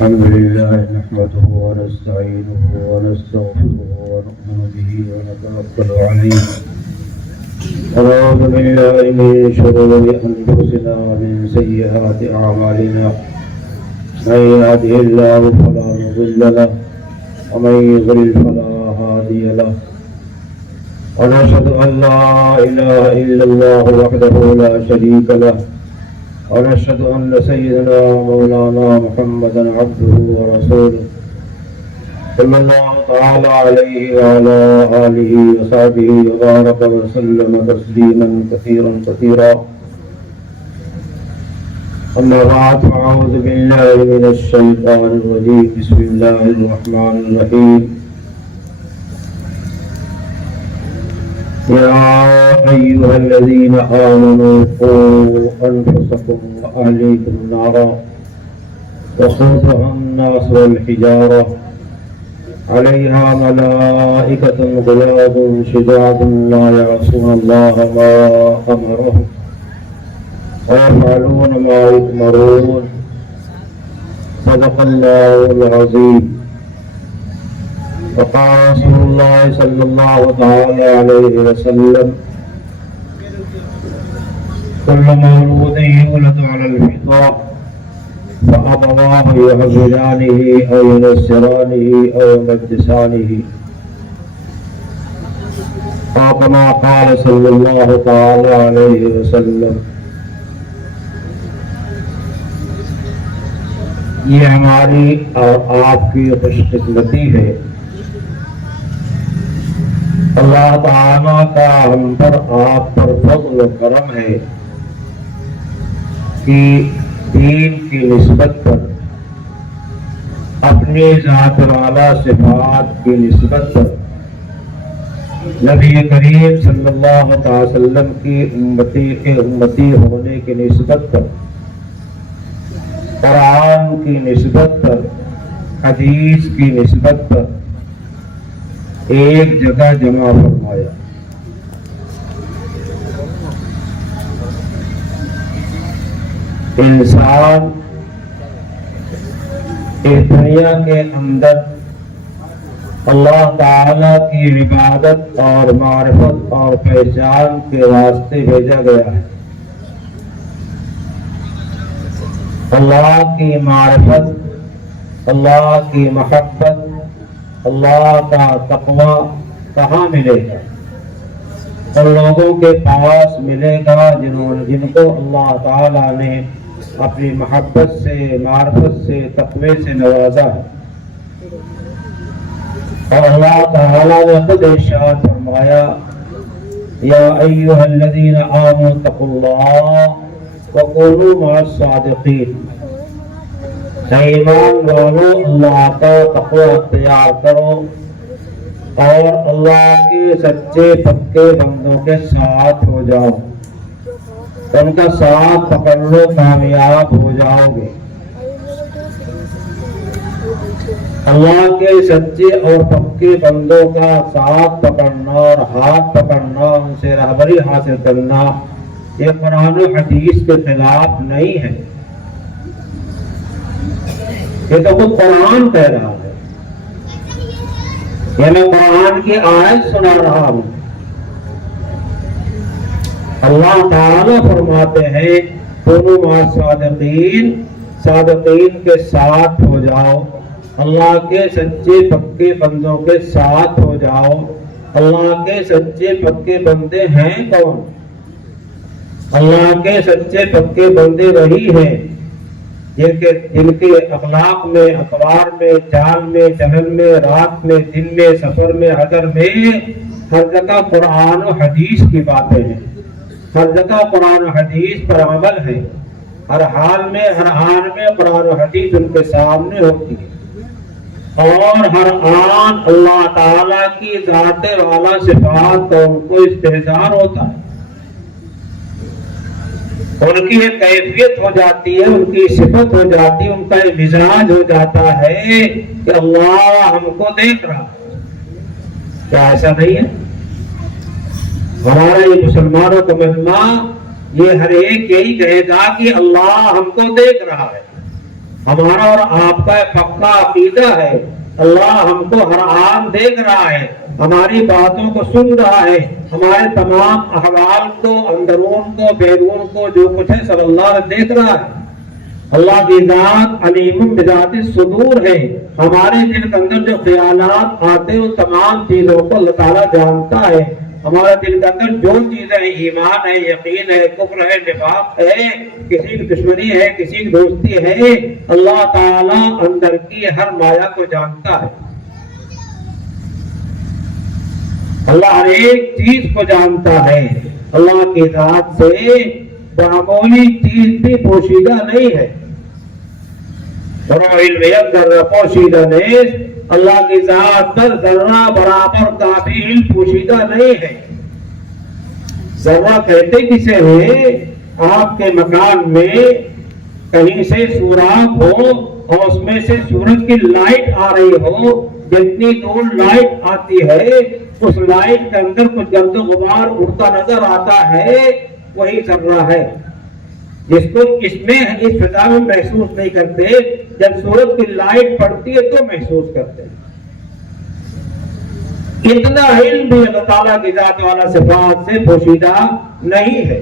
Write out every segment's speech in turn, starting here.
الحمد لله نحمده ونستعينه ونستغفره ونؤمن به ونتوكل عليه ونعوذ بالله من شرور أنفسنا ومن سيئات أعمالنا من يهده الله فلا مضل له ومن يضلل فلا هادي له ونشهد أن لا إله إلا الله وحده لا شريك له ونشهد أن سيدنا مولانا محمدا عبده ورسوله صلى الله تعالى عليه وعلى آله وصحبه وبارك وسلم تسليما كثيرا أما بعد فأعوذ بالله من الشيطان الرجيم بسم الله الرحمن الرحيم يا أيها الذين آمنوا قوا أنفسكم وأهليكم نارا وقودها الناس والحجارة عليها ملائكة غلاظ شداد لا يعصون الله ما أمرهم ويفعلون ما يؤمرون صدق الله العظيم. وقال رسول الله صلى الله تعالى عليه وسلم كل مولود يولد على الفطرة فأبواه يهودانه أو ينصرانه أو يمجسانه أو كما قال صلى الله تعالى عليه وسلم. یہ ہماری اور آپ کی خوش قسمتی ہے، اللہ تعالیٰ کا ہم پر آپ پر فضل و کرم ہے کہ دین کی نسبت پر، اپنی ذات والا صفات کی نسبت پر، نبی کریم صلی اللہ علیہ وسلم کی امتی ہونے کی نسبت پر، قرآن کی نسبت پر، حدیث کی نسبت پر ایک جگہ جمع فرمایا۔ انسان اس دنیا کے اندر اللہ تعالی کی عبادت اور معرفت اور پہچان کے واسطے بھیجا گیا ہے۔ اللہ کی معرفت، اللہ کی محبت، اللہ کا تقوی کہاں ملے گا؟ ان لوگوں کے پاس ملے گا جن کو اللہ تعالیٰ نے اپنی محبت سے، معرفت سے، تقوی سے نوازا ہے۔ اور اللہ تعالیٰ نے خود ارشاد فرمایا یا ایھا الذین آمنوا اتقوا اللہ وکونوا مع الصادقین، ایمان والو اللہ کا تقوی اختیار کرو اور اللہ کے سچے پکے بندوں کے ساتھ ہو جاؤ، ان کا ساتھ پکڑ لو، کامیاب ہو جاؤ گے۔ اللہ کے سچے اور پکے بندوں کا ساتھ پکڑنا اور ہاتھ پکڑنا، ان سے رہبری حاصل کرنا، یہ قرآن و حدیث کے خلاف نہیں ہے، یہ تو خود قرآن کہہ رہا ہے۔ یہ میں قرآن کی آیت سنا رہا ہوں۔ اللہ تعالیٰ فرماتے ہیں کونوا مع الصادقین، صادقین کے ساتھ ہو جاؤ، اللہ کے سچے پکے بندوں کے ساتھ ہو جاؤ۔ اللہ کے سچے پکے بندے ہیں کون؟ اللہ کے سچے پکے بندے وہی ہیں جن کے اخلاق میں، اقوال میں، چال میں، چلن میں، رات میں، دن میں، سفر میں، حضر میں ہر جگہ قرآن و حدیث کی باتیں ہیں، ہر جگہ قرآن و حدیث پر عمل ہے، ہر حال میں، ہر آن میں قرآن و حدیث ان کے سامنے ہوتی ہے، اور ہر آن اللہ تعالیٰ کی ذات والا صفات کا ان کو استحضار ہوتا ہے، ان کی ایک کیفیت ہو جاتی ہے، ان کی صفت ہو جاتی ہے، ان کا ایک مزاج ہو جاتا ہے کہ اللہ ہم کو دیکھ رہا ہے۔ کیا ایسا نہیں ہے؟ ہمارا یہ مسلمانوں کا مجمع یہ ہر ایک یہی کہے گا کہ اللہ ہم کو دیکھ رہا ہے. ہمارا اور آپ کا پکا عقیدہ ہے اللہ ہم کو ہر آن دیکھ رہا ہے, ہماری باتوں کو سن رہا ہے, ہمارے تمام احوال کو, اندرون کو, بیرون کو, جو کچھ ہے سب اللہ دیکھ رہا ہے. اللہ کی ذات علیم بذات الصدور ہے. ہمارے دل کے اندر جو خیالات آتے ہیں ان تمام چیزوں کو اللہ تعالیٰ جانتا ہے. ہمارے دل کے اندر جو چیزیں ہیں, ایمان ہے, یقین ہے, کفر ہے, نفاق ہے, کسی کی دشمنی ہے, کسی کی دوستی ہے, اللہ تعالیٰ اندر کی ہر مایا کو جانتا ہے. اللہ ہر ایک چیز کو جانتا ہے. اللہ کی ذات سے معمولی چیز بھی پوشیدہ نہیں ہے. پوشیدہ نہیں. اللہ کی ذات پر ذرہ برابر کا بھی علم پوشیدہ نہیں ہے. ذرہ کہتے کسے ہیں؟ آپ کے مکان میں کہیں سے سوراخ ہو اور اس میں سے سورج کی لائٹ آ رہی ہو, جتنی دور لائٹ آتی ہے اس لائٹ کے اندر کچھ گرد و غبار اڑتا نظر آتا ہے, وہی ذرہ ہے جس کو اس فضا میں محسوس نہیں کرتے. جب سورج کی لائٹ پڑتی ہے تو محسوس کرتے ہیں. اتنا علم بھی اللہ تعالیٰ کی ذات والا صفات سے پوشیدہ نہیں ہے.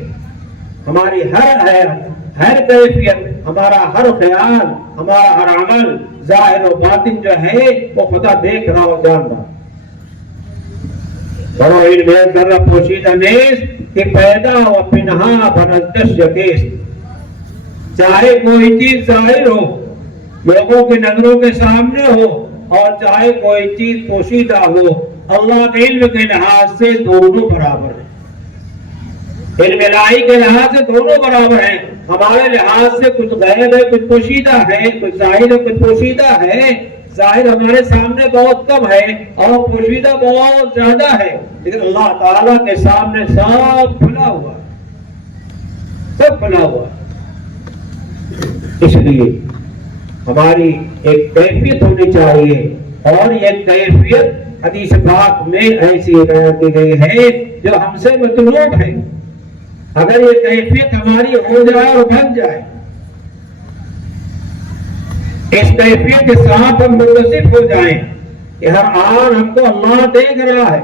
ہماری ہر کیفیت, ہمارا ہر خیال, ہمارا ہر عمل, ظاہر و باطن جو ہے وہ خدا دیکھ رہا اور جان رہا. بڑا علم ہے ذرہ پوشیدہ نیز کہ پیدا و پنہا بنزدش یکیس. چاہے کوئی چیز ظاہر ہو, لوگوں کی نظروں کے سامنے ہو, اور چاہے کوئی چیز پوشیدہ ہو, اللہ کے علم کے لحاظ سے دونوں برابر ہیں. علم الہی کے لحاظ سے دونوں برابر ہیں. ہمارے لحاظ سے کچھ غیب ہے, کچھ پوشیدہ ہے, کچھ ظاہر ہے, کچھ پوشیدہ ہے. ظاہر ہمارے سامنے بہت کم ہے اور پوشیدہ بہت زیادہ ہے, لیکن اللہ تعالیٰ کے سامنے سب کھلا ہوا ہے, سب کھلا ہوا ہے. اس لیے ہماری ایک کیفیت ہونی چاہیے, اور یہ کیفیت حدیث پاک میں ایسی بیان کی گئی ہے جو ہم سے مطلوب ہے. اگر یہ کیفیت ہماری ہو جائے اور بن جائے, اس کیفیت کے ساتھ ہم متصف ہو جائیں کہ ہر آن ہم کو اللہ دیکھ رہا ہے,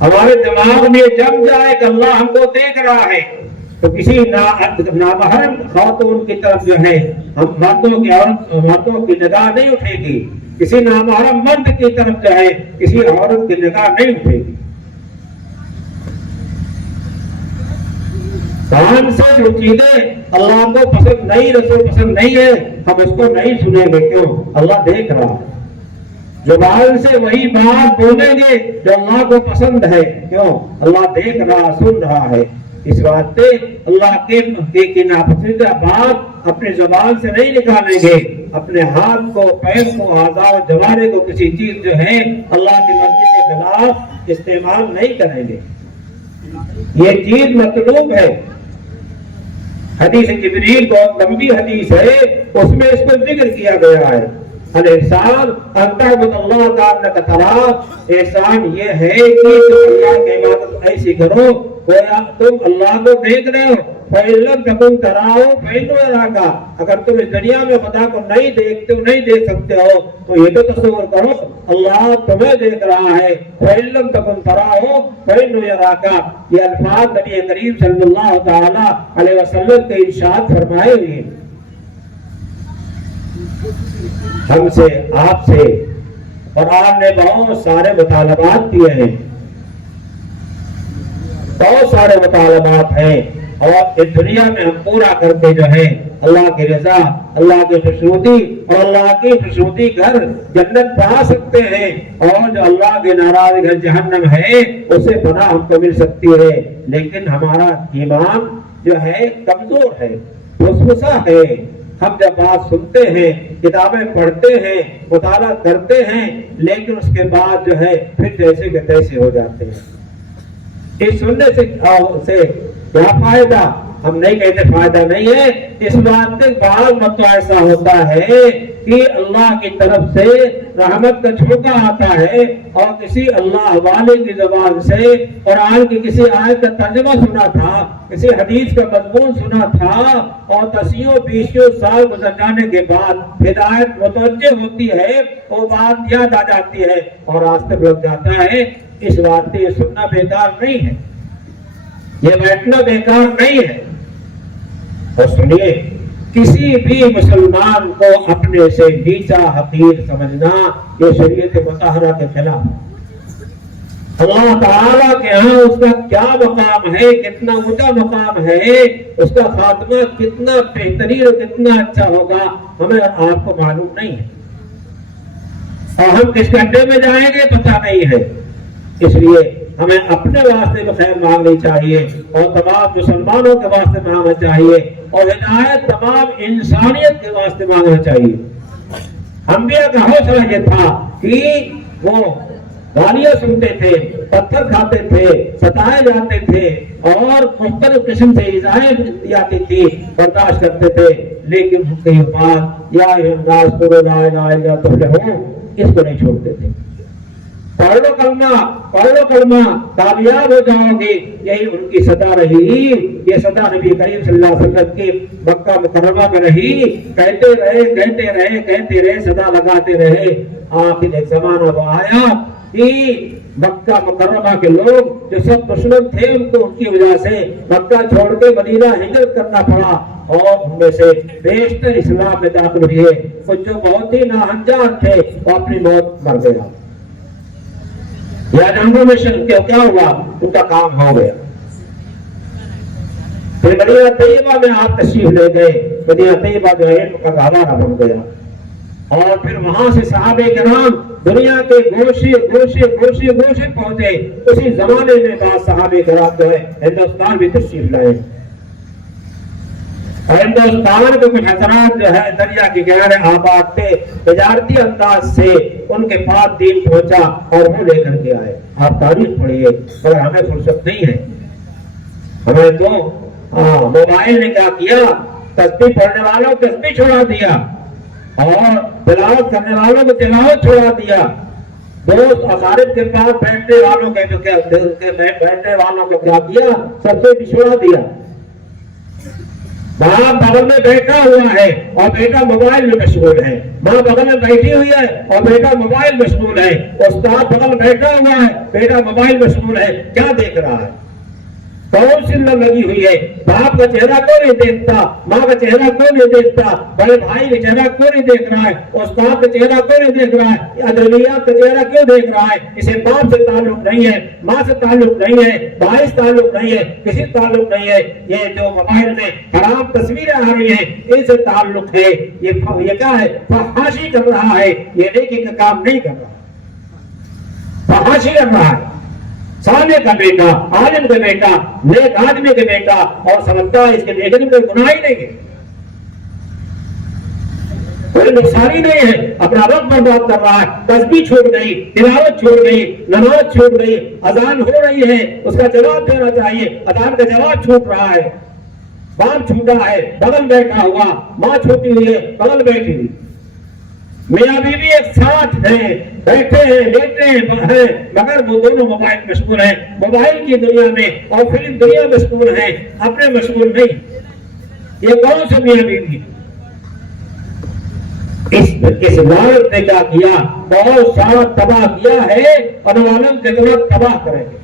ہمارے دماغ میں جم جائے کہ اللہ ہم کو دیکھ رہا ہے, تو کسی نامحرم خاتون کی طرف جو ہے ہم مردوں کی نگاہ نہیں اٹھے گی, کسی نامحرم مرد کی طرف جو ہے کسی عورت کی نگاہ نہیں اٹھے گی. کان سے جو چیزیں اللہ کو پسند نہیں, رسول پسند نہیں ہے, ہم اس کو نہیں سنیں گے. کیوں؟ اللہ دیکھ رہا ہے. زبان سے وہی بات بولیں گے جو اللہ کو پسند ہے. کیوں؟ اللہ دیکھ رہا, سن رہا ہے. اس بات سے اللہ کے ناپسندیدہ بات اپنے زبان سے نہیں نکالیں گے. اپنے ہاتھ کو, پیر کو, اعضاء و جوارے کو کسی چیز جو ہے اللہ کی مرضی کے خلاف استعمال نہیں کریں گے. یہ چیز مطلوب ہے. حدیث جبریل بہت لمبی حدیث ہے, اس میں اس کو ذکر کیا گیا ہے. احسان ان تعبد اللہ کانک تراہ. احسان یہ ہے کہ تم اللہ کی عبادت ایسی کرو گویا تم اللہ کو دیکھ رہے ہو. فَإِن لَمْ تَكُنْ تَرَاهُ فَإِنَّهُ يَرَاكَ. اگر تم اس دنیا میں خدا کو نہیں دیکھتے ہو, نہیں دیکھ سکتے ہو, تو یہ تو تصور کرو اللہ تمہیں دیکھ رہا ہے. فَإِن لَمْ تَكُنْ تَرَاهُ فَإِنَّهُ يَرَاكَ. یہ الفاظ نبی کریم صلی اللہ تعالی علیہ وسلم کے ارشاد فرمائے ہوئے ہیں. ہم سے, آپ سے قرآن نے بہت سارے مطالبات دیے ہیں, بہت سارے مطالبات ہیں, اور اس دنیا میں ہم پورا کر کے جو ہے اللہ کی رضا, اللہ کی خوشنودی اور اللہ کی خوشنودی گھر جنت پا سکتے ہیں. اور جو اللہ کے ناراض گھر جہنم ہے اسے پناہ ہم کو مل سکتی ہے. لیکن ہمارا ایمان جو ہے کمزور ہے, وسوسہ ہے. ہم جب بات سنتے ہیں, کتابیں پڑھتے ہیں, مطالعہ کرتے ہیں, لیکن اس کے بعد جو ہے پھر جیسے کہ تیسے ہو جاتے ہیں. اس سننے سے کیا فائدہ؟ ہم نہیں کہتے فائدہ نہیں ہے. اس بات سے بعض مرتبہ ایسا ہوتا ہے کہ اللہ کی طرف سے رحمت کا جھونکا آتا ہے اور کسی اللہ والے کی زبان سے قرآن کی کسی آیت کا ترجمہ سنا تھا، کسی حدیث کا مضمون سنا تھا اور 10-20 سال گزر جانے کے بعد ہدایت متوجہ ہوتی ہے، وہ بات یاد آ جاتی ہے اور راستے لگ جاتا ہے۔ اس واسطے یہ سننا بیکار نہیں ہے، یہ بیٹھنا بیکار نہیں ہے۔ اور سنیے، کسی بھی مسلمان کو اپنے سے نیچا حقیر سمجھنا یہ شریعت مطہرہ کے خلاف ہے۔ اللہ تعالیٰ کے ہاں اس کا کیا مقام ہے، کتنا اونچا مقام ہے، اس کا خاتمہ کتنا بہترین اور کتنا اچھا ہوگا، ہمیں اور آپ کو معلوم نہیں ہے، اور ہم کس گڈھے میں جائیں گے پتہ نہیں ہے۔ اس لیے ہمیں اپنے واسطے میں خیر مانگنی چاہیے اور تمام مسلمانوں کے واسطے مانگنا چاہیے اور ہدایت تمام انسانیت کے واسطے مانگنا چاہیے۔ انبیاء کا حوصلہ یہ تھا کہ وہ گالیاں سنتے تھے، پتھر کھاتے تھے، ستائے جاتے تھے اور مختلف قسم سے ایذائیں دی جاتی تھی، برداشت کرتے تھے، لیکن ان کے بعد یا الناس قولوا لا الہ الا اللہ تفلحون اس کو نہیں چھوڑتے تھے۔ پڑھ لو کلمہ کامیاب ہو جاؤ گے، یہی ان کی صدا رہی۔ یہ صدا نبی کریم صلی اللہ علیہ وسلم کی مکہ مکرمہ میں رہی، کہتے رہے صدا لگاتے رہے۔ آخر ایک زمانہ وہ آیا کہ مکہ مکرمہ کے لوگ جو سب دشمن تھے ان کو ان کی وجہ سے مکہ چھوڑ کے مدینہ ہجرت کرنا پڑا اور ان میں سے بیشتر اسلام میں داخل ہوئے، کچھ جو بہت ہی ناہنجار تھے وہ اپنی موت مر گیا یا جنگوں میں کیا ہوا ان کا کام ہو گیا۔ پھر مدینہ طیبہ میں آپ تشریف لے گئے، مدینہ طیبہ جو علم کا گہوارہ بن گیا اور پھر وہاں سے صحابہ کرام دنیا کے گوشے پہنچے۔ اسی زمانے میں بعض صحابہ کرام جو ہے ہندوستان بھی تشریف لائے اور ہندوستان کے کچھ حضرات جو ہے دریا کے کنارے آباد تھے، تجارتی انداز سے ان کے پاس دین پہنچا اور وہ لے کر کے آئے۔ آپ تاریخ پڑھیے، مگر ہمیں فرصت نہیں ہے۔ ہمیں تو موبائل نے کیا کیا، تسبیح پڑھنے والوں کو تسبیح چھوڑا دیا اور تلاوت کرنے والوں کو تلاوت چھوڑا دیا، دوست اقارب کے پاس بیٹھنے والوں کو کیا کیا، سب سے چھوڑا دیا۔ باپ بغل میں بیٹھا ہوا ہے اور بیٹا موبائل میں مشغول ہے، ماں بغل میں بیٹھی ہوئی ہے اور بیٹا موبائل مشغول ہے، استاد بغل میں بیٹھا ہوا ہے، بیٹا موبائل مشغول ہے۔ کیا دیکھ رہا ہے؟ کون سی لگ لگی ہوئی ہے؟ باپ کا چہرہ کیوں نہیں دیکھتا، ماں کا چہرہ کیوں نہیں دیکھتا، بڑے بھائی کا چہرہ کیوں نہیں دیکھ رہا ہے، استاد کا چہرہ کیوں نہیں دیکھ رہا ہے، ادبیات کا چہرہ کیوں دیکھ رہا ہے؟ اسے باپ سے تعلق نہیں ہے، ماں سے تعلق نہیں ہے، بھائی سے تعلق نہیں ہے، کسی تعلق نہیں ہے۔ یہ جو موبائل میں حرام تصویریں آ رہی ہیں ان سے تعلق ہے۔ یہ کیا ہے؟ فحاشی کر رہا ہے، یہ نیکی کا کام نہیں کر رہا، فحاشی کر رہا ہے۔ صالح کا بیٹا، عالم کا بیٹا، نیک آدمی کا بیٹا اور سمجھتا ہے اس کے دیکھنے میں کوئی گناہ ہی نہیں ہے، کوئی نقصان ہی نہیں ہے، اپنا وقت برباد کر رہا ہے۔ تسبیح چھوٹ گئی، تلاوت چھوٹ گئی، نماز چھوٹ گئی، اذان ہو رہی ہے اس کا جواب دینا چاہیے، اذان کا جواب چھوٹ رہا ہے، باپ چھوٹا ہے، بغل بیٹھا ہوا، ماں چھوٹی ہوئی ہے، بغل بیٹھی ہوئی، میاں بیوی ایک ساتھ ہیں، بیٹھے ہیں، لیٹے ہیں، مگر وہ دونوں موبائل مشغول ہیں، موبائل کی دنیا میں اور فلم دنیا مشغول ہیں، اپنے مشغول نہیں۔ یہ کون سے میاں بیوی؟ اس لعنت نے کیا کیا؟ بہت سارا تباہ کیا ہے اور عالم کے بعد تباہ کریں گے۔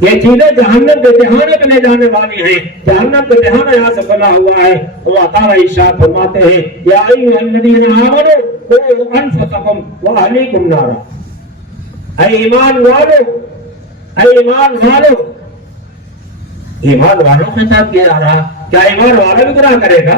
یہ چیزیں جہنم کے دہانے پہ لے جانے والی ہیں، جہنم کا دہانہ یہاں سے بنا ہوا ہے۔ اللہ تعالیٰ ارشاد فرماتے ہیں یا ایھا الذین آمنوا قوا انفسکم واہلیکم نارا، اے ایمان والو، اے ایمان والو، ایمان والوں کے ساتھ کیا جا رہا۔ کیا ایمان والا بھی گناہ کرے گا؟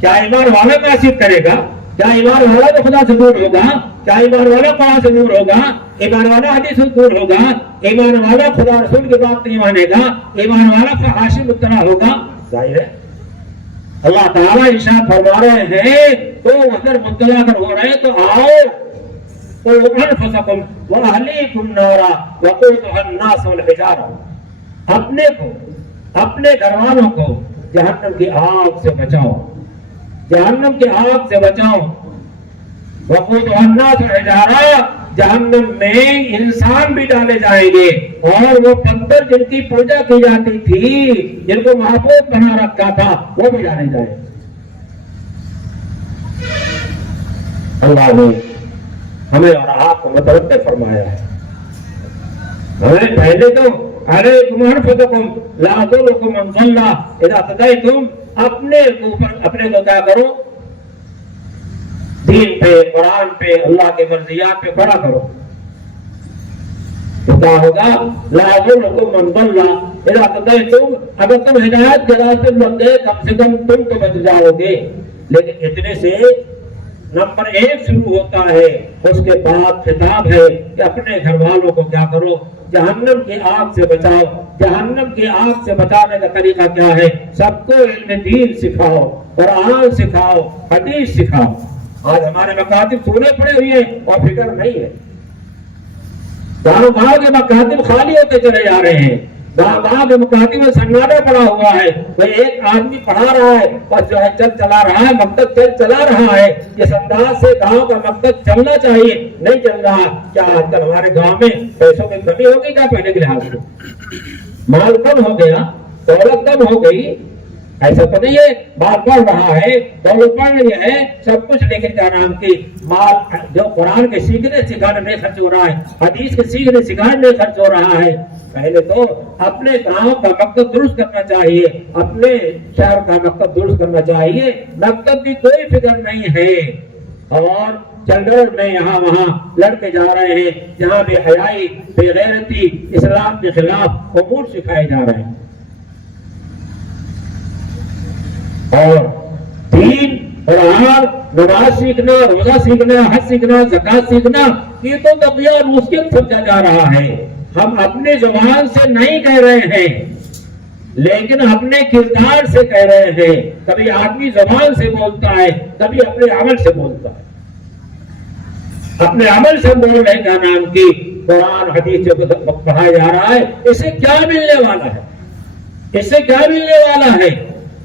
کیا ایمان والا معصیت کرے گا؟ کیا ایمان والا تو خدا سے دور ہوگا؟ کیا ایمان والا قرآن سے دور ہوگا؟ ایمان والا حدیث سے دور ہوگا؟ ایمان والا خدا رسول کی بات نہیں مانے گا؟ ایمان والا فحاشی مبتلا ہوگا؟ ظاہر ہے اللہ تعالیٰ ارشاد فرما رہے ہیں تو اگر مبتلا اگر ہو رہے تو آؤ قوا انفسکم واہلیکم نارا وقودها الناس والحجارہ، اپنے کو، اپنے گھر والوں کو جہنم کی آگ سے بچاؤ۔ جہنم کی آگ سے بچاؤ. وقودها الناس والحجارہ، جہنم میں انسان بھی ڈالے جائیں گے اور وہ پتھر جن کی پوجا کی جاتی تھی، جن کو معبود بنا رکھا تھا، وہ بھی ڈالے جائیں گے. اللہ نے ہمیں اور آپ کو متوجہ فرمایا ہے. ہمیں پہلے تو علیکم انفسکم لا یضرکم من ضل اذا اهتدیتم، اپنے کو کیا کرو، دین پہ، قرآن پہ، اللہ کے مرضیات پہ کھڑا کرو. تو کیا ہوگا؟ لا یضرکم من ضل اذا اهتدیتم، اگر تم ہدایت کے راستے پر گئے کم سے کم تم تو بچ جاؤ گے. لیکن اتنے سے نمبر 1 شروع ہوتا ہے، اس کے بعد خطاب ہے کہ اپنے گھر والوں کو کیا کرو، جہنم کی آگ سے بچاؤ. جہنم کی آگ سے بچانے کا طریقہ کیا ہے؟ سب کو علم دین سکھاؤ، قرآن سکھاؤ، حدیث سکھاؤ. آج ہمارے مکاتب سونے پڑے ہوئے ہیں اور فکر نہیں ہے. گاؤں گاؤں کے مکاتب خالی ہوتے چلے جا رہے ہیں. گاؤں گاؤں کے مکاتب میں سنگاڑا پڑا ہوا ہے. کوئی ایک آدمی پڑھا رہا ہے، بس جو ہے چلا رہا ہے، مکتب چلا رہا ہے. اس انداز سے گاؤں کا مکتب چلنا چاہیے، نہیں چل رہا. کیا آج کل ہمارے گاؤں میں پیسوں کی کمی ہوگی کیا پہلے کے لحاظ سے؟ مال کم ہو گیا، دولت کم ہو گئی، ایسا تو نہیں ہے. مال بڑھ رہا ہے، دولت بڑھ رہی ہے، سب کچھ، لیکن کیا نام کی مال جو قرآن کے سیکھنے سکھانے میں خرچ ہو رہا ہے، حدیث کے سیکھنے سکھانے میں خرچ ہو رہا ہے. پہلے تو اپنے گاؤں کا مکتب درست کرنا چاہیے، اپنے شہر کا مکتب درست کرنا چاہیے. مکتب کی کوئی فکر نہیں ہے اور جنگل میں یہاں وہاں لڑکے جا رہے ہیں، جہاں بے حیائی، بے غیرتی، اسلام کے خلاف امور سکھائے جا رہے ہیں. اور دین، قرآن، نماز سیکھنا، روزہ سیکھنا، حج سیکھنا، زکات سیکھنا، یہ تو تقیہ مسکت سمجھا جا رہا ہے. ہم اپنے زبان سے نہیں کہہ رہے ہیں لیکن اپنے کردار سے کہہ رہے ہیں. کبھی آدمی زبان سے بولتا ہے، کبھی اپنے عمل سے بولتا ہے. اپنے عمل سے بول رہے کا نام کی قرآن حدیث سے پڑھایا جا رہا ہے. اس سے کیا ملنے والا ہے؟ اس سے کیا ملنے والا ہے؟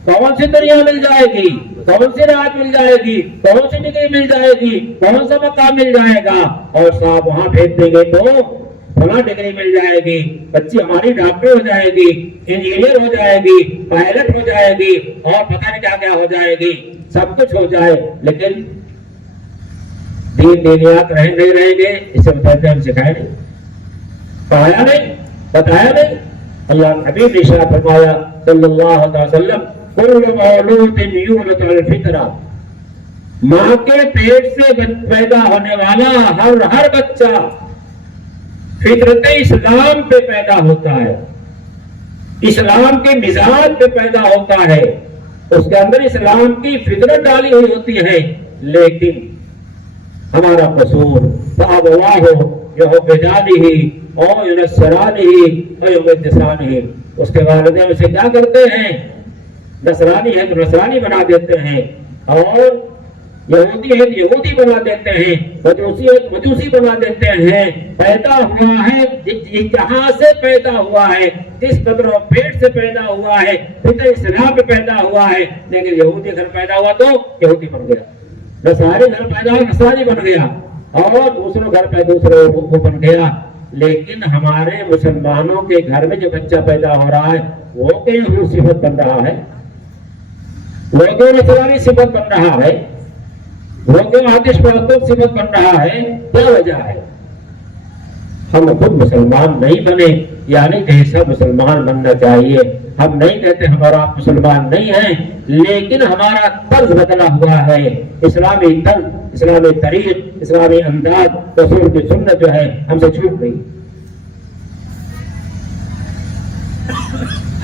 کون سی دنیا مل جائے گی؟ کون سی رات مل جائے گی؟ کون سی ڈگری مل جائے گی؟ کون سا مقام مل جائے گا؟ اور صاحب وہاں بھیج دیں گے تو فلاں ڈگری مل جائے گی، بچی ہماری ڈاکٹر ہو جائے گی، انجینئر ہو جائے گی، پائلٹ ہو جائے گی، اور پتہ نہیں کیا کیا ہو جائے گی. سب کچھ ہو جائے، لیکن دین دینیات نہیں رہیں گے. اس سے بتاتے ہم سکھائے نہیں، پڑھایا نہیں، بتایا نہیں. اللہ نبی نے ارشاد فرمایا صلی اللہ علیہ وسلم، کل مولود یولد علی الفطرہ، ماں کے پیٹ سے پیدا ہونے والا ہر بچہ فطرت اسلام پہ پیدا ہوتا ہے، اسلام کے مزاج پہ پیدا ہوتا ہے. اس کے اندر اسلام کی فطرت ڈالی ہوئی ہوتی ہے. لیکن ہمارا قصور فَأَبَوَاهُ يَهُوِّدَانِهِ أَوْ يُنَصِّرَانِهِ أَوْ يُمَجِّسَانِهِ. اس کے والدین اسے کیا کرتے ہیں؟ نصرانی ہے تو نصرانی بنا دیتے ہیں، اور یہودی ہے تو یہودی بنا دیتے ہیں، مجوسی ہے تو مجوسی بنا دیتے ہیں. پیدا ہوا ہے جہاں سے پیدا ہوا ہے، جس قدر پیٹ سے پیدا ہوا ہے، فطرت اسلام پہ پیدا ہوا ہے. لیکن یہودی گھر پیدا ہوا تو یہودی بن گیا، نصرانی گھر پیدا ہوا نصرانی بن گیا، اور دوسروں گھر پہ دوسرے وہ بن گیا. لیکن ہمارے مسلمانوں کے گھر میں جو بچہ پیدا ہو رہا ہے وہ کہیں صفت بن رہا ہے، وہ کیوں نصرانی صفت بن رہا ہے، وہ کیوں آتش پرست صفت بن رہا ہے؟ کیا وجہ ہے؟ ہم خود مسلمان نہیں بنے، یعنی جیسا مسلمان بننا چاہیے. ہم نہیں کہتے ہمارا مسلمان نہیں ہے، لیکن ہمارا طرز بدلا ہوا ہے. اسلامی طرز، اسلامی طریق، اسلامی انداز، رسول کی سنت جو ہے ہم سے چھوٹ گئی.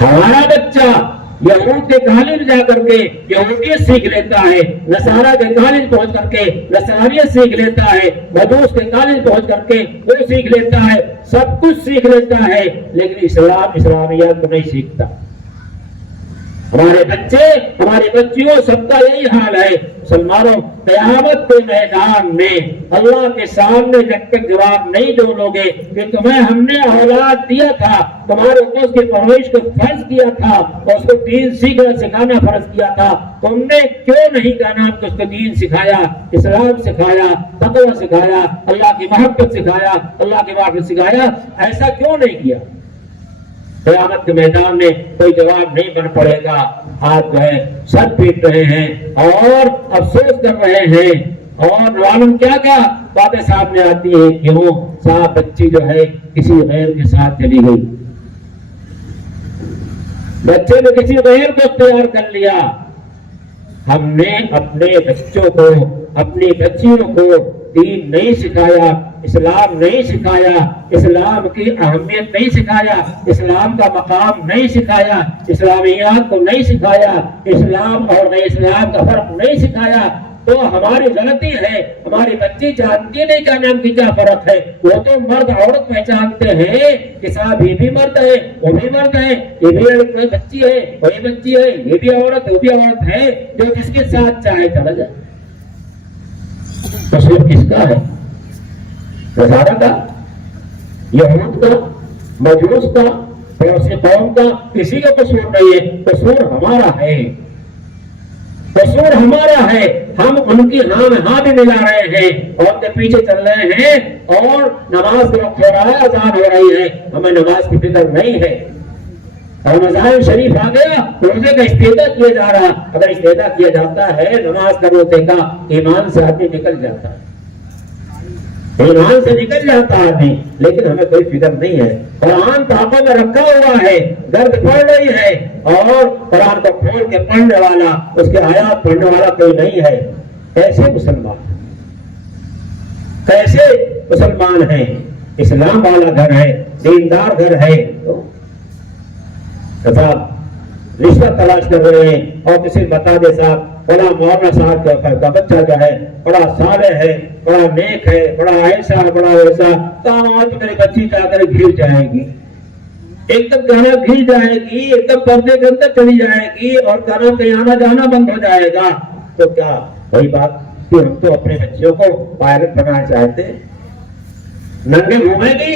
ہمارا بچہ یہود کے کالج جا کر کے یہودیت سیکھ لیتا ہے، نصارہ کے کالج پہنچ کر کے نصرانیت سیکھ لیتا ہے، مجوس کے کالج پہنچ کر کے وہ سیکھ لیتا ہے، سب کچھ سیکھ لیتا ہے، لیکن اسلامیات کو نہیں سیکھتا. ہمارے بچے ہماری بچیوں سب کا یہی حال ہے۔ مسلمانوں قیامت کے میدان میں اللہ کے سامنے جب تک جواب نہیں دو گے کہ تمہیں ہم نے اولاد دیا تھا، تمہارے اوپر اس کی پرورش کو فرض کیا تھا اور اس کو دین سیکھنا سکھانا فرض کیا تھا، تم نے کیوں نہیں کہا کہ اس کو دین سکھایا، اسلام سکھایا، تقوی سکھایا، اللہ کی محبت سکھایا، اللہ کی معرفت سکھایا، ایسا کیوں نہیں کیا؟ قیامت کے میدان میں کوئی جواب نہیں بن پڑے گا۔ آپ جو ہے سر پیٹ رہے ہیں اور افسوس کر رہے ہیں، اور معلوم کیا باتیں سامنے آتی ہیں، کیوں صاحب بچی جو ہے کسی غیر کے ساتھ چلی گئی، بچے نے کسی غیر کو اختیار کر لیا۔ ہم نے اپنے بچوں کو اپنی بچیوں کو دین نہیں سکھایا، اسلام نہیں سکھایا، اسلام کی اہمیت نہیں سکھایا، اسلام کا مقام نہیں سکھایا، اسلامیات کو نہیں سکھایا، اسلام اور غیر اسلام کا فرق نہیں سکھایا، تو ہماری غلطی ہے۔ ہماری بچی جانتی نہیں کہ نام کی کیا فرق ہے، وہ تو مرد عورت پہچانتے ہیں کہ صاحب یہ بھی مرد ہے، وہ بھی مرد ہے، یہ بھی بچی ہے، وہی بچی ہے، یہ بھی عورت وہ بھی عورت ہے، جو جس کے ساتھ چاہے چلا جائے۔ قصور کس کا ہے؟ نصارہ کا، یہود کا، مجوس کا، پڑوسی قوم کا؟ کسی کا قصور نہیں ہے، قصور ہمارا ہے، قصور ہمارا ہے۔ ہم ان کی ہاں میں ہاں بھی ملا رہے ہیں، اور کے پیچھے چل رہے ہیں، اور نماز کا وقت ہو رہا ہے، اذان ہو رہی ہے، ہمیں نماز کی فکر نہیں ہے۔ رمضان شریف آ گیا، روزے کا استعداد کیا جا رہا، اگر استعداد کیا جاتا ہے نماز کا روزے کا، ایمان سے آدمی نکل جاتا ہے، ایمان سے نکل جاتا آدمی، لیکن ہمیں کوئی فکر نہیں ہے۔ قرآن طاقوں میں رکھا ہوا ہے، گرد پڑ رہی ہے، اور قرآن کو کھول کے پڑھنے والا، اس کے آیات پڑھنے والا کوئی نہیں ہے۔ کیسے مسلمان، کیسے مسلمان ہیں؟ اسلام والا گھر ہے، دیندار گھر ہے، صاحب رشتہ تلاش کر رہے ہیں، اور کسی بتا دے صاحب بڑا مولانا صاحب کا بچہ جو ہے بڑا صالح ہے، بڑا نیک ہے، بڑا ایسا بڑا ویسا، کہاں تو میری بچی جا کر گر جائے گی، ایک دم گانا گر جائے گی، ایک دم پردے کے اندر چلی جائے گی، اور گانا کہیں آنا جانا بند ہو جائے گا، تو کیا وہی بات کہ ہم تو اپنے بچوں کو پائلٹ بنانا چاہتے ہیں؟ ننگے گھومے گی،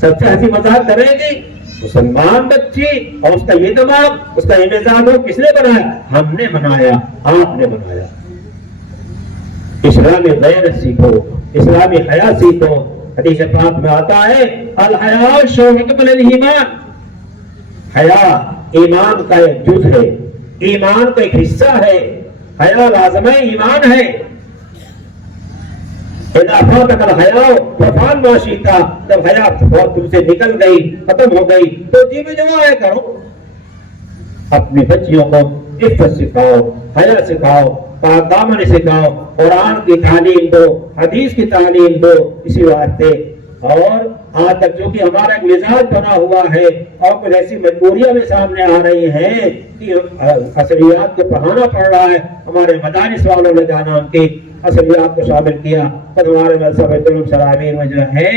سب سے ہنسی مذاق کرے گی، مسلمان بچی اور اس کا یہ دماغ، اس کا یہ مزاج ہو، کس نے بنایا؟ ہم نے بنایا، آپ نے بنایا۔ اسلامی غیرت سیکھو، اسلامی حیا سیکھو۔ حدیث پاک میں آتا ہے الحیا شعبۃ من الایمان، حیا ایمان کا ایک جز ہے، ایمان کا ایک حصہ ہے، حیا لازمہ ایمان ہے۔ اذا فاتك الحیا فافعل ما شئت، جب حیا تم سے نکل گئی، ختم ہو گئی، تو جی میں جواب کرو۔ اپنی بچیوں کو عفت سکھاؤ، حیا سکھاؤ، پاک دامنی سکھاؤ، قرآن کی تعلیم دو، حدیث کی تعلیم دو، اسی واسطے۔ اور آج تک جو کہ ہمارا ایک مزاج بنا ہوا ہے، اور کچھ ایسی مجبوریاں بھی سامنے آ رہی ہیں کہ اصلیات کو پڑھانا پڑ رہا ہے۔ ہمارے مدارس والوں نے جانا ان کی اصلیات کو شامل کیا، تو ہمارے مدرسہ سرابیر میں جو ہے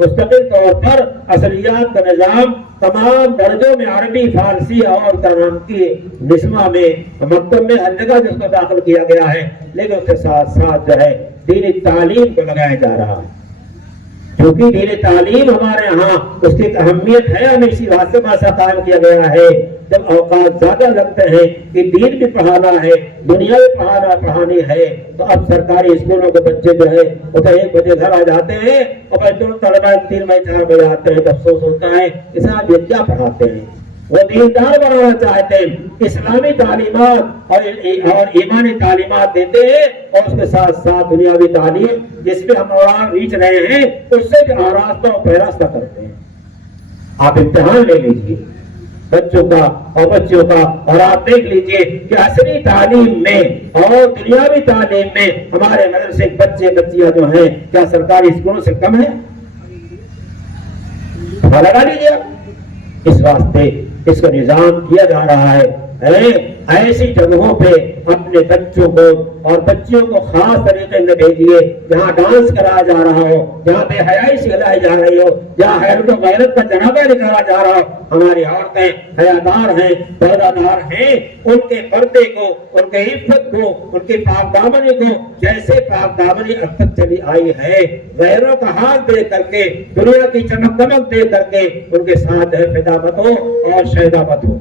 مستقل طور پر اصلیات کا نظام تمام درجوں میں عربی، فارسی اور نام کی نسمہ میں مکتب میں ہر جگہ جس کو داخل کیا گیا ہے، لیکن اس کے ساتھ ساتھ جو ہے دینی تعلیم کو لگایا جا رہا ہے، کیونکہ دینی تعلیم ہمارے ہاں اس کی اہمیت ہے، ہمیں اسی واسطے میں ایسا قائم کیا گیا ہے۔ جب اوقات زیادہ لگتے ہیں کہ دین بھی پڑھانا ہے، دنیا بھی پڑھانی ہے، تو اب سرکاری اسکولوں کے بچے جو ہے وہ تو 1 بجے گھر آ جاتے ہیں، اور طلبا 3 بجے 4 بجے آتے ہیں، تو افسوس ہوتا ہے کہ صاحب یہ کیا پڑھاتے ہیں؟ وہ دیندار بنانا چاہتے ہیں، اسلامی تعلیمات اور ایمانی تعلیمات دیتے ہیں، اور اس کے ساتھ ساتھ دنیاوی تعلیم جس پہ ہم اور ریچ رہے ہیں اس سے بھی آراستہ اور پیراستہ کرتے ہیں۔ آپ امتحان لے لیجئے بچوں کا اور بچوں کا، اور آپ دیکھ لیجئے کہ عصری تعلیم میں اور دنیاوی تعلیم میں ہمارے مدرسے بچے بچیاں جو ہیں کیا سرکاری اسکولوں سے کم ہیں؟ لگا لیجیے۔ اس واسطے اس کا نظام کیا جا رہا ہے، ایسی جگہوں پہ اپنے بچوں کو اور بچیوں کو خاص طریقے میں بھیجیے جہاں ڈانس کرایا جا رہا ہو، جہاں بے حیائی سکھلائی جا رہی ہو، جہاں حیرت و غیرت کا جنازہ نکالا جا رہا ہو۔ ہماری عورتیں حیادار ہیں، پردہ دار ہیں، ان کے پردے کو، ان کے عفت کو، ان کی پاک دامنی کو جیسے پاک دامنی اب تک چلی آئی ہے، غیروں کا ہاتھ دے کر کے، دنیا کی چمک دمک دے کر کے ان کے ساتھ فدا مت ہو اور شہدا مت ہو۔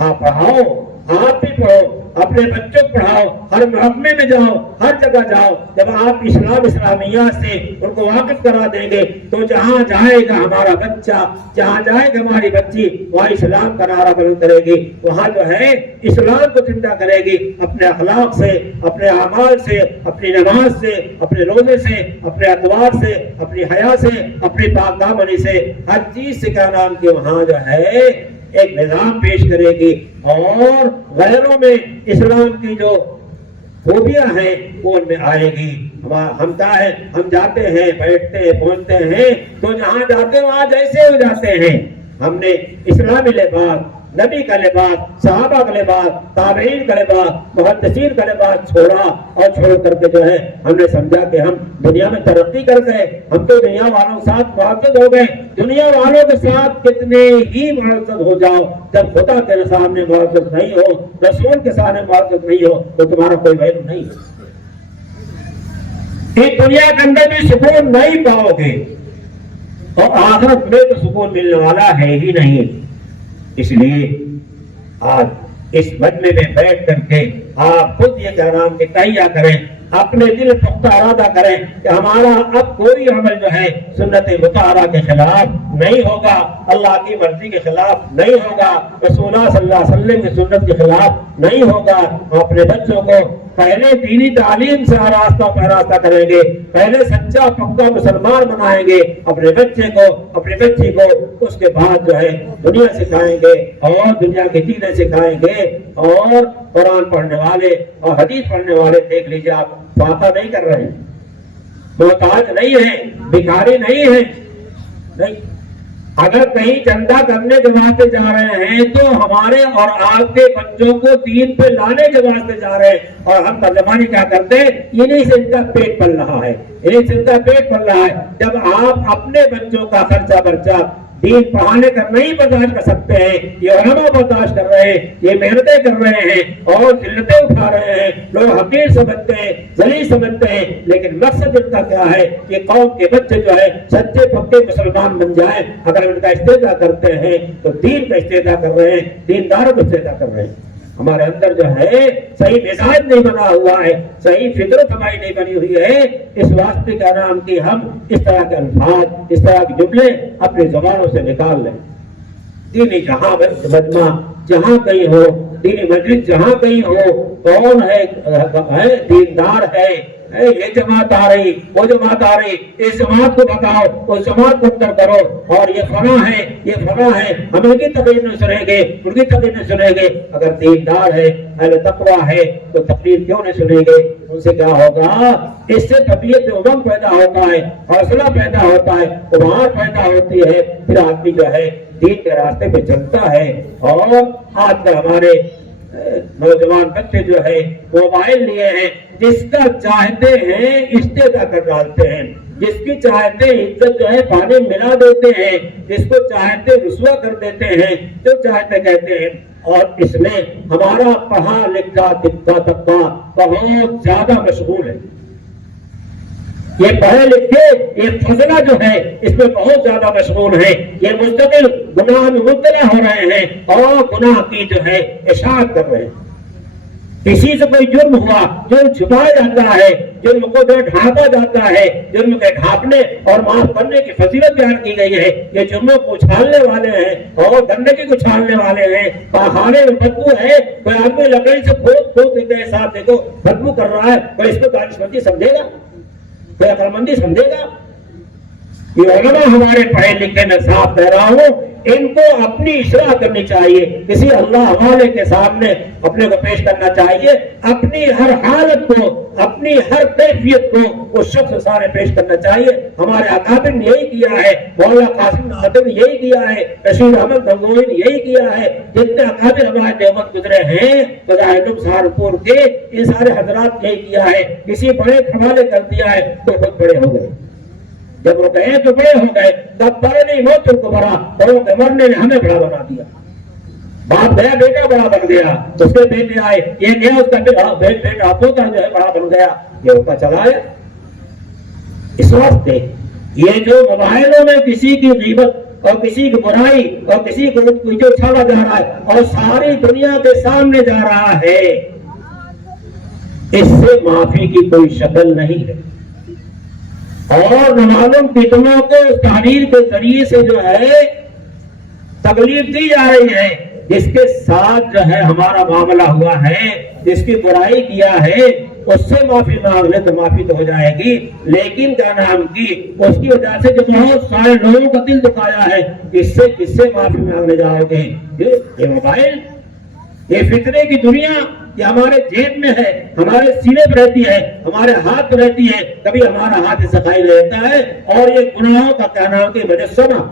ہاں پڑھاؤ، آپ بھی پڑھو، اپنے بچوں کو پڑھاؤ، ہر محکمے میں جاؤ، ہر جگہ جاؤ۔ جب آپ اسلامیات سے ان کو واقف کرا دیں گے تو جہاں جائے گا ہمارا بچہ، جہاں جائے گا ہماری بچی، وہاں اسلام کا نعرہ بلند کرے گی، وہاں جو ہے اسلام کو زندہ کرے گی، اپنے اخلاق سے، اپنے اعمال سے، اپنی نماز سے، اپنے روزے سے، اپنے اتوار سے، اپنی حیا سے، اپنی پاک دامنی سے، ہر چیز سے کیا نام کہ وہاں جو ہے ایک نظام پیش کرے گی اور غیروں میں اسلام کی جو خوبیاں ہیں وہ ان میں آئے گی۔ ہم کیا ہے، ہم جاتے ہیں، بیٹھتے ہیں، پہنچتے ہیں تو جہاں جاتے ہیں وہاں جیسے ہو جاتے ہیں۔ ہم نے اسلامی لباس، نبی کا لباس، صحابہ کا لباس، تابعین کا لباس، محدثین کا لباس چھوڑا اور چھوڑ کر کے جو ہے ہم نے سمجھا کہ ہم دنیا میں ترقی کر گئے، ہم تو دنیا والوں کے ساتھ معزز ہو گئے۔ دنیا والوں کے ساتھ کتنے ہی معزز ہو جاؤ، جب خدا کے سامنے معزز نہیں ہو، رسول کے سامنے معزز نہیں ہو تو تمہارا کوئی ویلیو نہیں ہے۔ اس دنیا کے اندر بھی سکون نہیں پاؤ گے اور آخرت میں تو سکون ملنے والا ہے ہی نہیں۔ اس لیے آج اس مجمع میں بیٹھ کر کے آپ خود یہ کہنام کہ تہیہ کریں، اپنے دل پختہ ارادہ کریں کہ ہمارا اب کوئی عمل جو ہے سنت مطہرہ کے خلاف نہیں ہوگا، اللہ کی مرضی کے خلاف نہیں ہوگا، رسول اللہ صلی اللہ علیہ وسلم کی سنت کے خلاف نہیں ہوگا۔ اپنے بچوں کو پہلے دینی تعلیم سے آراستہ کریں گے، پہلے سچا پکا مسلمان بنائیں گے اپنے بچے کو، اپنی بچی کو، اس کے بعد جو ہے دنیا سکھائیں گے اور دنیا کی چیزیں سکھائیں گے۔ اور قرآن پڑھنے والے اور حدیث پڑھنے والے دیکھ لیجیے آپ فاتحہ نہیں کر رہے ہیں، محتاج نہیں ہیں، بھکاری نہیں ہیں، نہیں۔ اگر کہیں چندہ کرنے کے واسطے جا رہے ہیں تو ہمارے اور آپ کے بچوں کو دین پہ لانے کے واسطے جا رہے ہیں، اور ہم ترجمانی کیا کرتے ہیں، انہیں سے ان کا پیٹ پل رہا ہے، انہیں سے ان کا پیٹ پل رہا ہے۔ جب آپ اپنے بچوں کا خرچہ برچہ دین پڑھانے کا نہیں برداشت کر سکتے ہیں، یہ علماء برداشت کر رہے ہیں، یہ محنتیں کر رہے ہیں اور ذلتیں اٹھا رہے ہیں، لوگ حقیر سمجھتے ہیں، ذلیل سمجھتے ہیں، لیکن مقصد ان کا کیا ہے کہ قوم کے بچے جو ہے سچے پکے مسلمان بن جائیں۔ اگر ان کا استدعا کرتے ہیں تو دین کا استدعا کر رہے ہیں، دینداروں کا استدعا کر رہے ہیں۔ ہمارے اندر جو ہے صحیح مزاج نہیں بنا ہوا ہے، صحیح فطرت ہماری نہیں بنی ہوئی ہے، اس واسطے کا نام کہ ہم اس طرح کے الفاظ، اس طرح کے جملے اپنی زبانوں سے نکال لیں۔ دینی جہاں مجمع جہاں کہیں ہو، دینی مجلس جہاں کہیں ہو، کون ہے دیندار ہے، یہ جماعت آ رہی، وہ جماعت آ رہی، اس جماعت کو بتاؤ، اس جماعت کو اندر کرو، اور یہ فلاں ہے، یہ فلاں ہے، ہم ان کی تقریر نہیں سنیں گے، ان کی تقریر نہیں سنیں گے۔ اگر دیندار ہے، اہل تقویٰ ہے تو تقریر کیوں نہیں سنیں گے؟ ان سے کیا ہوگا؟ اس سے طبیعت میں امنگ پیدا ہوتا ہے، حوصلہ پیدا ہوتا ہے، ابھار پیدا ہوتی ہے، پھر آدمی جو ہے دین کے راستے پہ چلتا ہے۔ اور آج کل ہمارے نوجوان بچے جو ہے موبائل لیے ہیں، جس کا چاہتے ہیں استدعا کر ڈالتے ہیں، جس کی چاہتے عزت جو ہے پانی ملا دیتے ہیں، جس کو چاہتے رسوا کر دیتے ہیں، جو چاہتے کہتے ہیں۔ اور اس میں ہمارا پڑھا لکھا طبقہ بہت زیادہ مشغول ہے۔ یہ پڑھے لکھے، یہ فضلہ جو ہے اس میں بہت زیادہ مشغول ہے، یہ مستقل گناہ میں مبتلا ہو رہے ہیں اور گناہ کی جو ہے اشاعت کر رہے ہیں۔ کسی سے کوئی جرم ہوا، جرم چھپایا جاتا ہے، جرم کو جو ڈھانپا جاتا ہے، جرم کے ڈھانپنے اور معاف کرنے کی فضیلت بیان کی گئی ہے۔ یہ جرموں کو چھالنے والے ہیں اور گندگی کو چھالنے والے ہیں۔ پہاڑے میں بدبو ہے، کوئی آدمی لکڑی سے کھود دیتے ہیں، صاحب دیکھو بدبو کر رہا ہے، کوئی اس کو دانشمندی سمجھے گا؟ کوئی عقل مندی سمجھے گا؟ یہ علماء ہمارے پڑھے لکھے میں صاف کہہ رہا ہوں، ان کو اپنی اصلاح کرنی چاہیے، کسی اللہ والے کے سامنے اپنے کو پیش کرنا چاہیے، اپنی ہر حالت کو، اپنی ہر کیفیت کو اس شخص کے سامنے پیش کرنا چاہیے۔ ہمارے اکابر نے یہی کیا ہے، مولانا قاسم نادر نے یہی کیا ہے، بشیر احمد گنگوئی نے یہی کیا ہے، جتنے اکابر ہمارے دیوبند گزرے ہیں فضائل سہارنپور کے، یہ سارے حضرات یہی کیا ہے، کسی بڑے کے حوالے کر دیا ہے تو خود بڑے ہو گئے، جب وہ گئے تو بڑے ہو گئے، تب بڑے نہیں موت ان کو بڑا، بڑوں کے مرنے نے ہمیں بڑا بنا دیا۔ باپ گیا بیٹا بڑا بن گیا، اس کے بیٹے آئے، یہ گیا اس کا بیٹا پوتا جو ہے بڑا بن گیا، یہ ہوتا چلا ہے۔ اس واسطے یہ جو موبائلوں میں کسی کی غیبت اور کسی کی برائی اور کسی کو جو چھاڑا جا رہا ہے اور ساری دنیا کے سامنے جا رہا ہے، اس سے معافی کی کوئی شکل نہیں ہے۔ اور نمازوں فتنوں کو اس تحریر کے ذریعے سے جو ہے تکلیف دی جا رہی ہے، جس کے ساتھ جو ہے ہمارا معاملہ ہوا ہے، جس کی برائی کیا ہے، اس سے معافی مانگ لے تو معافی تو ہو جائے گی، لیکن کیا نام کی اس کی وجہ سے جو بہت سارے لوگوں کا دل دکھایا ہے، اس سے کس سے معافی مانگنے جاؤ گے؟ یہ موبائل، یہ فتنے کی دنیا، یہ ہمارے جیب میں ہے، ہمارے سینے پہ رہتی ہے، ہمارے ہاتھ پہ رہتی ہے، کبھی ہمارا ہاتھ صفائی رہتا ہے، اور یہ گناہوں کا کیا نام کی مجسمہ۔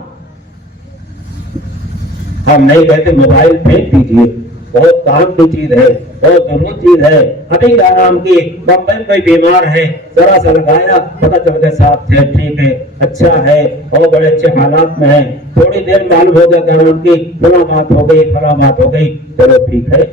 ہم نہیں کہتے موبائل پھینک دیجیے، بہت کام کی چیز ہے، بہت ضرورت چیز ہے۔ ابھی کیا نام کی بمبئی میں کوئی بیمار ہے، ذرا سا لگایا، پتہ چل گیا صاحب تھے، ٹھیک ہے، اچھا ہے، اور بڑے اچھے حالات میں ہے، تھوڑی دیر معلوم ہو گیا کیا نام کی فلاں بات ہو گئی، فلاں بات ہو گئی، چلو ٹھیک ہے۔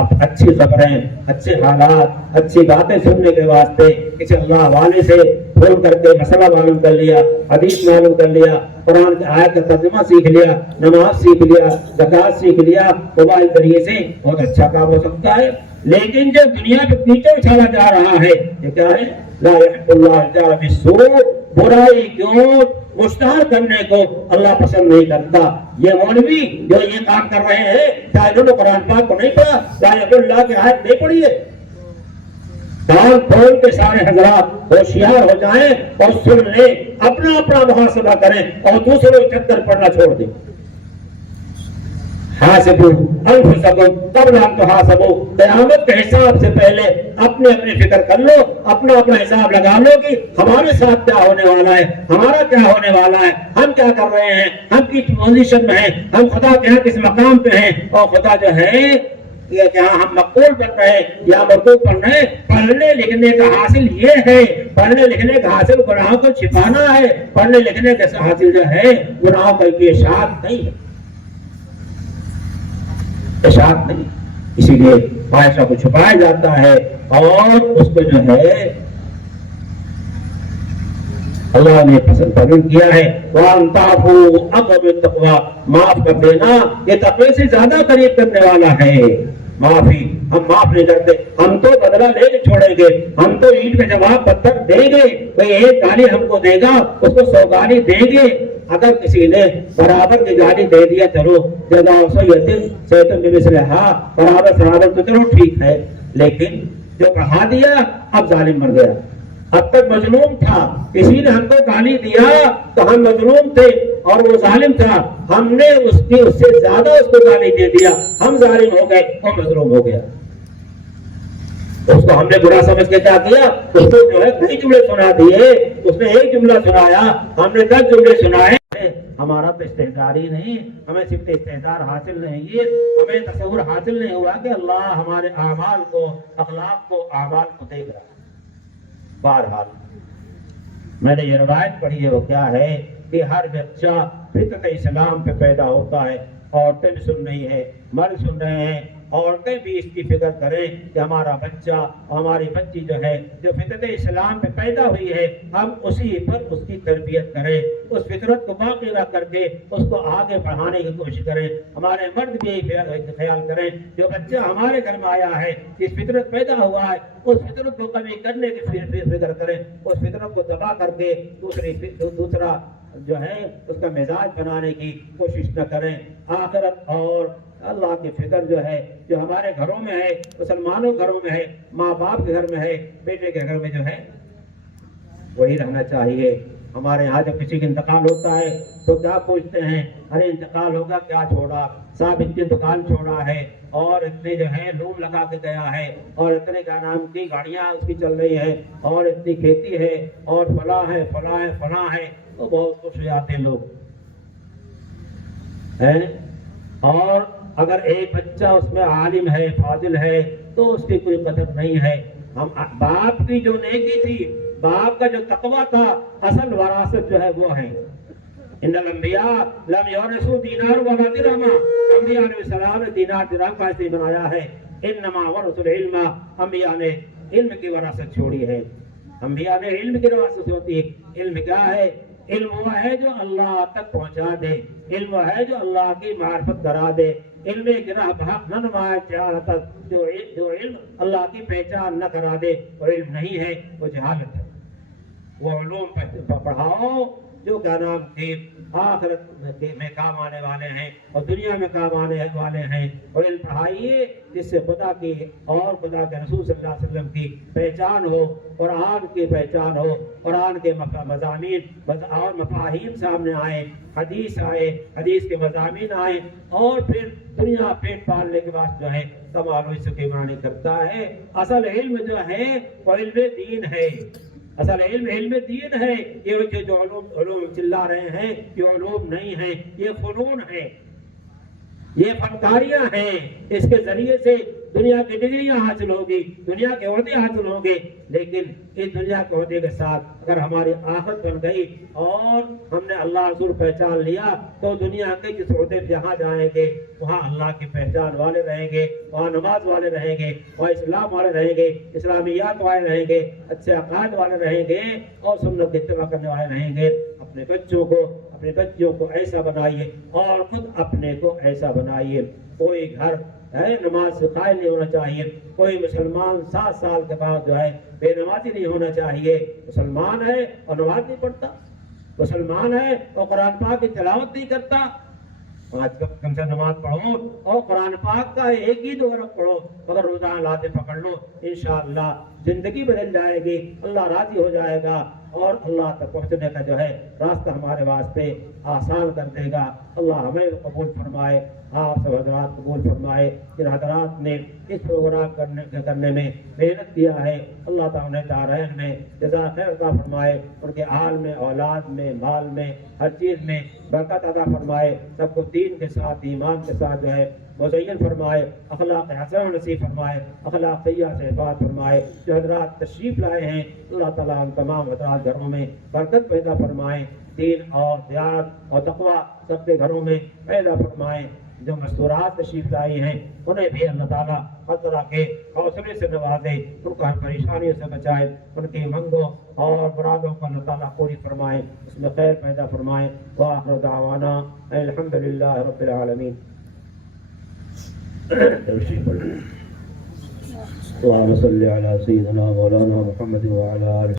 اب اچھی خبریں، اچھے حالات، اچھی باتیں سننے کے واسطے کسی اللہ والے سے فون کر کے مسئلہ معلوم کر لیا، حدیث معلوم کر لیا، قرآن کی آیت کا ترجمہ سیکھ لیا، نماز سیکھ لیا، زکوٰۃ سیکھ لیا، موبائل ذریعے سے بہت اچھا کام ہو سکتا ہے۔ لیکن جو دنیا پہ نیچے اچھالا جا رہا ہے، یہ کیا ہے؟ لا يحب اللہ الجہر بالسوء، برائی کو مشتہر کرنے کو اللہ پسند نہیں کرتا۔ یہ مولوی جو یہ کام کر رہے ہیں، کیا انہوں نے قرآن پاک کو نہیں پڑھا؟ لا يحب اللہ کی آیت نہیں پڑھی ہے؟ کان کھول کے سارے حضرات ہوشیار ہو جائیں اور سن لیں، اپنا اپنا محاسبہ کریں اور دوسروں کو چکر پڑنا چھوڑ دیں۔ حاسبوا انفسکم قبل ان تحاسبوا، قیامت کے حساب سے پہلے اپنے اپنے فکر کر لو، اپنا اپنا حساب لگا لو کہ ہمارے ساتھ کیا ہونے والا ہے، ہمارا کیا ہونے والا ہے، ہم کیا کر رہے ہیں، ہم کس پوزیشن میں ہیں، ہم خدا کے ہاں کس مقام پہ ہیں، اور خدا جو ہے یہ کیا ہم مقبول بن رہے ہیں یا مردود بن رہے ہیں۔ پڑھنے لکھنے کا حاصل یہ ہے، پڑھنے لکھنے کا حاصل گناہوں کو چھپانا ہے، پڑھنے لکھنے کا حاصل جو ہے گناہوں کا یہ اشاعت نہیں ہے، اشاعت نہیں۔ اسی لیے فاحشہ کو چھپایا جاتا ہے اور اس کو جو ہے اللہ نے پسند کیا ہے۔ وَأَن تَعْفُوا أَقْرَبُ لِلتَّقْوَىٰ، معاف کر دینا یہ تقوی سے زیادہ قریب کرنے والا ہے۔ معافی ہم معاف نہیں کرتے، ہم تو بدلہ لے کے چھوڑیں گے، ہم تو اینٹ کا جواب پتھر دیں گے، کوئی ایک گالی ہم کو دے گا اس کو 100 گالی دیں گے۔ اگر کسی نے برابر کی گالی دے دیا، چلو جزاء سیئۃ سیئۃ بمثلھا، برابر تو چلو ٹھیک ہے، لیکن جو بڑھا دیا اب ظالم مر گیا۔ اب تک مظلوم تھا، کسی نے ہم کو گالی دیا تو ہم مظلوم تھے اور وہ ظالم تھا، ہم نے اس سے زیادہ اس کو گالی دے دیا، ہم ظالم ہو گئے اور مظلوم ہو گیا۔ اس کو ہم نے برا سمجھ کے کیا کیا، اس کو جو ہے کئی جملے سنا دیے، اس نے ایک جملہ سنایا، ہم نے 10 جملے سنائے۔ ہمارا تو استحضار ہی نہیں، ہمیں صرف استحضار حاصل نہیں ہے، ہمیں تصور حاصل نہیں ہوا کہ اللہ ہمارے اعمال کو، اخلاق کو، اعمال کو دیکھ رہا ہے۔ بہرحال میں نے یہ روایت پڑھی ہے، وہ کیا ہے کہ ہر بچہ فطرت اسلام پہ پیدا ہوتا ہے، عورتیں بھی سن رہی ہیں، مرد سن رہے ہیں، عورتیں بھی اس کی فکر کریں کہ ہمارا بچہ، ہماری بچی جو ہے جو فطرت اسلام پہ پیدا ہوئی ہے، ہم اسی پر اس کی تربیت کریں، اس فطرت کو باقی رکھ کر کے اس کو آگے بڑھانے کی کوشش کریں۔ ہمارے مرد بھی خیال کریں جو بچہ ہمارے گھر میں آیا ہے، جس فطرت پیدا ہوا ہے، اس فطرت کو کمی کرنے کی فکر کریں، اس فطرت کو دبا کر کے دوسرا جو ہے اس کا مزاج بنانے کی کوشش نہ کریں۔ آخرت اور اللہ کی فکر جو ہے جو ہمارے گھروں میں ہے، مسلمانوں گھروں میں ہے، ماں باپ کے گھر میں ہے، بیٹے کے گھر میں جو ہے وہی رہنا چاہیے۔ ہمارے یہاں جب کسی کا انتقال ہوتا ہے تو کیا پوچھتے ہیں، ارے انتقال ہوگا کیا چھوڑا؟ صاحب اتنی دکان چھوڑا ہے اور اتنے جو ہے لون لگا کے گیا ہے اور اتنے کا نام کی گاڑیاں اس کی چل رہی ہیں اور اتنی کھیتی ہے اور فلاں ہے فلاں ہے فلاں ہے، تو بہت خوش ہو جاتے ہیں لوگ ہیں۔ اور اگر ایک بچہ اس میں عالم ہے فاضل ہے تو اس کی کوئی قدر نہیں ہے۔ ہم باپ کی جو نیکی تھی، باپ کا جو تقویٰ تھا، اصل وراثت جو ہے وہ ہے۔ ان الانبیاء لم یورثوا دینار ولا درہما، انبیاء علیہ السلام نے دینار درہم کا ایسے بنایا ہے۔ انما ورثوا العلم، انبیاء نے علم کی وراثت چھوڑی ہے۔ انبیاء نے علم کی وراثت ہوتی ہے۔ علم کیا ہے؟ علم وہ ہے جو اللہ تک پہنچا دے، علم وہ ہے جو اللہ کی معرفت کرا دے، علم گرہ بھاگ نہ نمائے جہالت، جو علم اللہ کی پہچان نہ کرا دے وہ علم نہیں ہے، وہ جہالت ہے۔ وہ علوم پڑھاؤ جو کیا نام کے آخرت میں کام آنے والے ہیں اور دنیا میں کام آنے والے ہیں، اور علم پڑھائیے جس سے خدا کی اور خدا کے رسول صلی اللہ علیہ وسلم کی پہچان ہو، قرآن کی پہچان ہو، قرآن کے مضامین اور مفاہیم سامنے آئے، حدیث آئے، حدیث کے مضامین آئے، اور پھر دنیا پیٹ پالنے کے بعد جو ہے کمال و عزت کی معنی کرتا ہے۔ اصل علم جو ہے وہ علم دین ہے، اصل علم دین ہے۔ یہ جو علوم چلا رہے ہیں یہ علوم نہیں ہیں، یہ فنون ہے، یہ فنکاریاں ہیں۔ اس کے ذریعے سے دنیا کی ڈگریاں حاصل ہوگی، دنیا کے عہدے حاصل ہوں گے، لیکن اس دنیا کے عہدے کے ساتھ اگر ہماری آخرت بن گئی اور ہم نے اللہ رسول پہچان لیا تو دنیا کے جس عہدے جہاں جائیں گے وہاں اللہ کی پہچان والے رہیں گے، وہاں نماز والے رہیں گے، وہاں اسلام والے رہیں گے، اسلامیات والے رہیں گے، اچھے عقائد والے رہیں گے اور سنت کی اتباع کرنے والے رہیں گے۔ اپنے بچوں کو ایسا بنائیے اور خود اپنے کو ایسا بنائیے۔ کوئی گھر ہے نماز سے قائل نہیں ہونا چاہیے، کوئی مسلمان 7 سال کے بعد جو ہے بے نمازی نہیں ہونا چاہیے۔ مسلمان ہے اور نماز نہیں پڑھتا، مسلمان ہے اور قرآن پاک کی تلاوت نہیں کرتا، 5 وقت کم سے نماز پڑھو اور قرآن پاک کا ایک ہی 2 رکعت پڑھو، مگر روزانہ لاتے پکڑ لو، انشاءاللہ زندگی بدل جائے گی، اللہ راضی ہو جائے گا اور اللہ تک پہنچنے کا جو ہے راستہ ہمارے واسطے آسان کر دے گا۔ اللہ ہمیں قبول فرمائے، آپ سب حضرات قبول فرمائے۔ جن حضرات نے اس پروگرام کرنے میں محنت کیا ہے، اللہ تعالیٰ نے دارین میں جزا خیر عطا فرمائے، ان کے حال میں، اولاد میں، مال میں، ہر چیز میں برکت عطا فرمائے، سب کو دین کے ساتھ ایمان کے ساتھ جو ہے مزین فرمائے، اخلاق حسن نصیب فرمائے، اخلاق سیئہ سے حفاظت فرمائے۔ جو حضرات تشریف لائے ہیں اللہ تعالیٰ ان تمام حضرات گھروں میں برکت پیدا فرمائے، دین اور دیانت اور تقویٰ سب کے گھروں میں پیدا فرمائے۔ جو مستورات تشریف لائی ہیں انہیں بھی اللہ تعالیٰ ہر طرح کے حوصلے سے نوازے، ان کو ہر پریشانیوں سے بچائے، ان کی منگوں اور مرادوں کو اللہ تعالیٰ پوری فرمائے، اس میں خیر پیدا فرمائے۔ وآخر دعوانا الحمدللہ رب العالمین۔ اللهم صل على سيدنا مولانا محمد وعلى آله